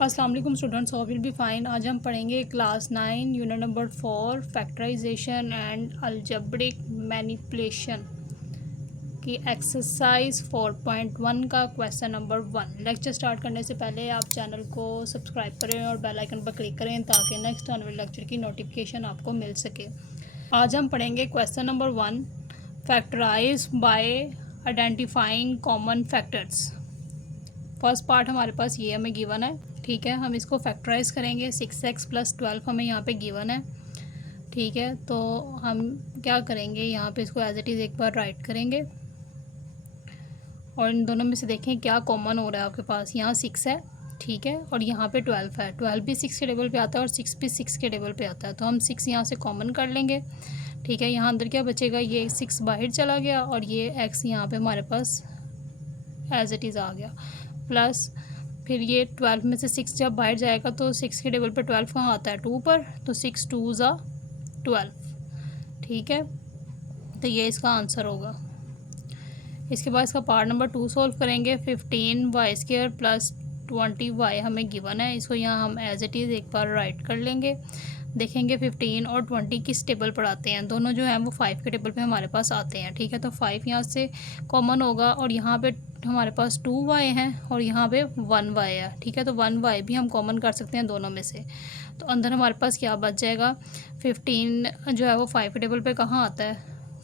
अस्सलाम वालेकुम students, all will be fine. आज हम पढ़ेंगे class 9 unit number 4 factorisation and algebraic manipulation की एक्सरसाइज 4.1 का क्वेश्चन नंबर 1। लेक्चर स्टार्ट करने से पहले आप चैनल को सब्सक्राइब करें और बेल आइकन पर क्लिक करें ताकि नेक्स्ट आने वाले लेक्चर की नोटिफिकेशन आपको मिल सके। आज हम पढ़ेंगे question number 1, factorise by identifying common factors. First part हमारे पास ये हमें गिवन है, ठीक है। हम इसको फैक्टराइज करेंगे। 6x + 12 हमें यहाँ पे गिवन है, ठीक है। तो हम क्या करेंगे, यहाँ पे इसको एज इट इज़ एक बार राइट करेंगे और इन दोनों में से देखें क्या कॉमन हो रहा है आपके पास। यहाँ 6 है, ठीक है, और यहाँ पे 12 है। 12 भी 6 के टेबल पे आता है और 6 भी 6 के टेबल पे आता है, तो हम 6 यहाँ से कॉमन कर लेंगे, ठीक है। यहाँ अंदर क्या बचेगा, ये 6 बाहर चला गया और ये x यहाँ पे हमारे पास एज इट इज़ आ गया, प्लस फिर ये 12 में से 6 जब बाहर जाएगा तो 6 के टेबल पर 12 कहाँ आता है, 2 पर, तो 6 2 ज़ा 12, ठीक है। तो ये इसका आंसर होगा। इसके बाद इसका पार्ट नंबर 2 सॉल्व करेंगे। 15y² + 20y हमें गिवन है, इसको यहाँ हम एज इट इज़ एक बार राइट कर लेंगे। देखेंगे 15 और 20 किस टेबल पर आते हैं, दोनों जो हैं वो 5 के टेबल पे हमारे पास आते हैं, ठीक है। तो 5 यहाँ से कॉमन होगा और यहाँ पे हमारे पास 2y हैं और यहाँ पे 1y है, ठीक है। तो 1y भी हम कॉमन कर सकते हैं दोनों में से। तो अंदर हमारे पास क्या बच जाएगा, 15 जो है वो 5 के टेबल पे कहाँ आता है,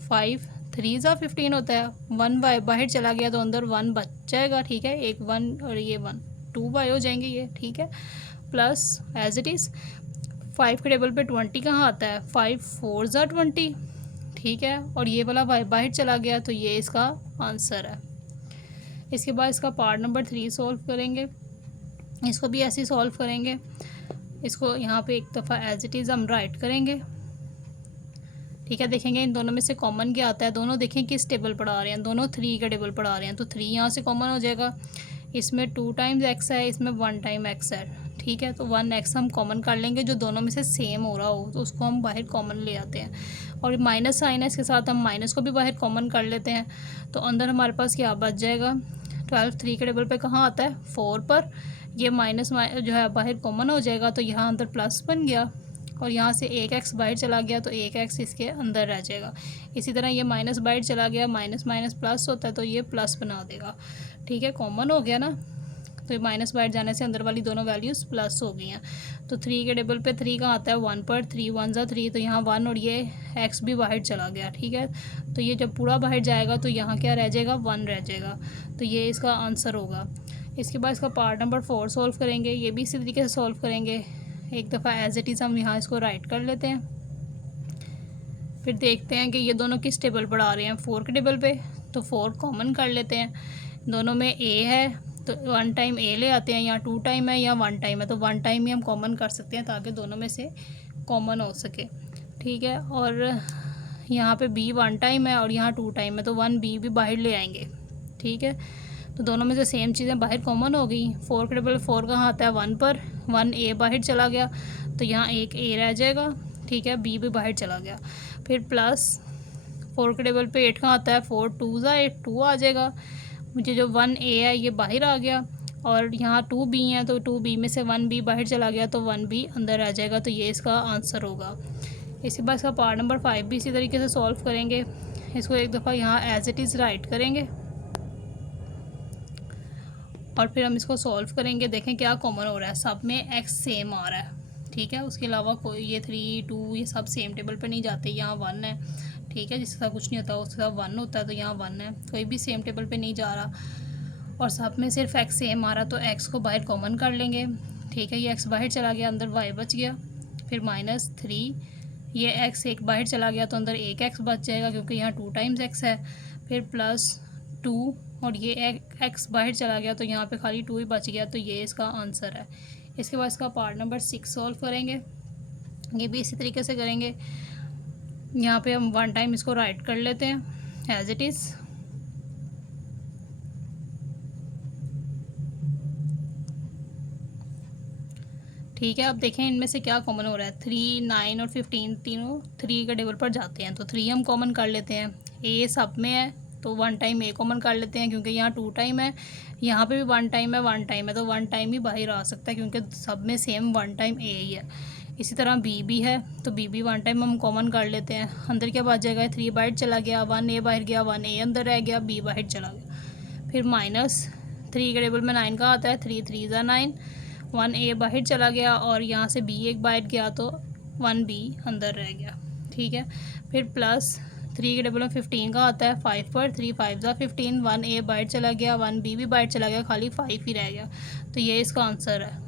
5 3 ज़ा 15 होता है। 1y बाहर चला गया तो अंदर 1 बच जाएगा, ठीक है। एक 1 और ये 1, 2y हो जाएंगे ये, ठीक है। प्लस एज इट इज़ 5 के टेबल पे 20 कहाँ आता है, 5 4 ज़ा 20, ठीक है। और ये वाला y बाहर चला गया तो ये इसका आंसर है। इसके बाद इसका पार्ट नंबर 3 सॉल्व करेंगे। इसको भी ऐसे ही सॉल्व करेंगे। इसको यहाँ पे एक दफ़ा एज इट इज़ हम राइट करेंगे, ठीक है। देखेंगे इन दोनों में से कॉमन क्या आता है, दोनों देखें किस टेबल पर आ रहे हैं, दोनों 3 के टेबल पर आ रहे हैं, तो 3 यहाँ से कॉमन हो जाएगा। इसमें 2 टाइम्स x है, इसमें 1 टाइम x है, ठीक है। तो 1x हम कॉमन कर लेंगे, जो दोनों में से सेम हो रहा हो तो उसको हम बाहर कॉमन ले आते हैं। और माइनस साइन है, इसके साथ हम माइनस को भी बाहर कॉमन कर लेते हैं। तो अंदर हमारे पास क्या बच जाएगा, 12 3 के टेबल पे कहाँ आता है, 4 पर। ये माइनस जो है बाहर कॉमन हो जाएगा तो यहाँ अंदर प्लस बन गया और यहाँ से एक x बाहर चला गया तो एक x इसके अंदर रह जाएगा। इसी तरह ये माइनस बाहर चला गया, माइनस माइनस प्लस होता है तो ये प्लस बना देगा, ठीक है। कॉमन हो गया ना, तो ये माइनस बाहर जाने से अंदर वाली दोनों वैल्यूज़ प्लस हो गई हैं। तो 3 के टेबल पे 3 कहाँ आता है, 1 पर, 3 1 ज़ा 3, तो यहाँ 1 और ये x भी बाहर चला गया, ठीक है। तो ये जब पूरा बाहर जाएगा तो यहाँ क्या रह जाएगा, 1 रह जाएगा, तो ये इसका आंसर होगा। इसके बाद इसका पार्ट नंबर 4 सॉल्व करेंगे। ये भी इसी तरीके से सॉल्व करेंगे। एक दफ़ा एज इट इज़ हम यहाँ इसको राइट कर लेते हैं, फिर देखते हैं कि ये दोनों किस टेबल पर आ रहे हैं, 4 के टेबल पे, तो 4 कॉमन कर लेते हैं। दोनों में a है तो 1 टाइम a ले आते हैं, यहाँ 2 टाइम है या 1 टाइम है, तो 1 टाइम ही हम कॉमन कर सकते हैं ताकि दोनों में से कॉमन हो सके, ठीक है। और यहाँ पे b 1 टाइम है और यहाँ 2 टाइम है, तो 1b भी बाहर ले आएंगे, ठीक है। तो दोनों में से सेम चीज़ें बाहर कॉमन हो गई। 4 के टेबल 4 कहाँ आता है, 1 पर, 1 a बाहर चला गया तो यहाँ एक a रह जाएगा, ठीक है। b भी बाहर चला गया। फिर प्लस 4 के टेबल पे 8 कहाँ आता है, 4 2 ज़ा 8, 2 आ जाएगा। मुझे जो 1 a है ये बाहर आ गया और यहाँ 2 b है तो 2 b में से 1 b बाहर चला गया तो 1 b अंदर आ जाएगा, तो ये इसका आंसर होगा। इसके बाद इसका पार्ट नंबर 5 भी इसी तरीके से सॉल्व करेंगे। इसको एक दफ़ा यहाँ एज इट इज़ राइट करेंगे और फिर हम इसको सॉल्व करेंगे। देखें क्या कॉमन हो रहा है, सब में x सेम आ रहा है, ठीक है। उसके अलावा कोई ये 3 2 ये सब सेम टेबल पर नहीं जाते, यहाँ 1 है, ठीक है। जिसके साथ कुछ नहीं होता उसके साथ 1 होता है, तो यहाँ 1 है, कोई भी सेम टेबल पे नहीं जा रहा और सब में सिर्फ x सेम आ रहा, तो x को बाहर कॉमन कर लेंगे, ठीक है। ये x बाहर चला गया, अंदर y बच गया। फिर -3, ये x एक बाहर चला गया तो अंदर एक x बच जाएगा क्योंकि यहाँ 2 टाइम्स x है। फिर +2 और ये x बाहर चला गया तो यहाँ पे खाली 2 ही बच गया, तो ये इसका आंसर है। इसके बाद इसका पार्ट नंबर 6 सॉल्व करेंगे। ये भी इसी तरीके से करेंगे। यहाँ पे हम 1 टाइम इसको राइट कर लेते हैं एज इट इज़। ठीक है, अब देखें इनमें से क्या कॉमन हो रहा है, 3 9 और 15 तीनों 3 के टेबल पर जाते हैं, तो 3 हम कॉमन कर लेते हैं। a सब में है तो 1 टाइम ए कॉमन कर लेते हैं क्योंकि यहाँ 2 टाइम है, यहाँ पे भी 1 टाइम है 1 टाइम है, तो 1 टाइम ही बाहर आ सकता है क्योंकि सब में सेम 1 टाइम ए ही है। इसी तरह बी भी है, तो बी भी 1 टाइम हम कॉमन कर लेते हैं। अंदर क्या बच जाएगा, 3 बाहर चला गया, 1 ए बाहर गया, 1 ए अंदर रह गया, बी बाहर चला गया। फिर -3 के टेबल में 9 का आता है, 3 3 ज़ा 9, 1 ए बाहर चला गया और यहाँ से बी एक बाहर गया तो 1 बी अंदर रह गया, ठीक है। फिर +3 के टेबल में 15 का आता है, 5 पर 3 5 ज़ा 15, 1 ए बाहर चला गया, 1 बी भी बाहर चला गया, खाली 5 ही रह गया। तो ये इसका आंसर है।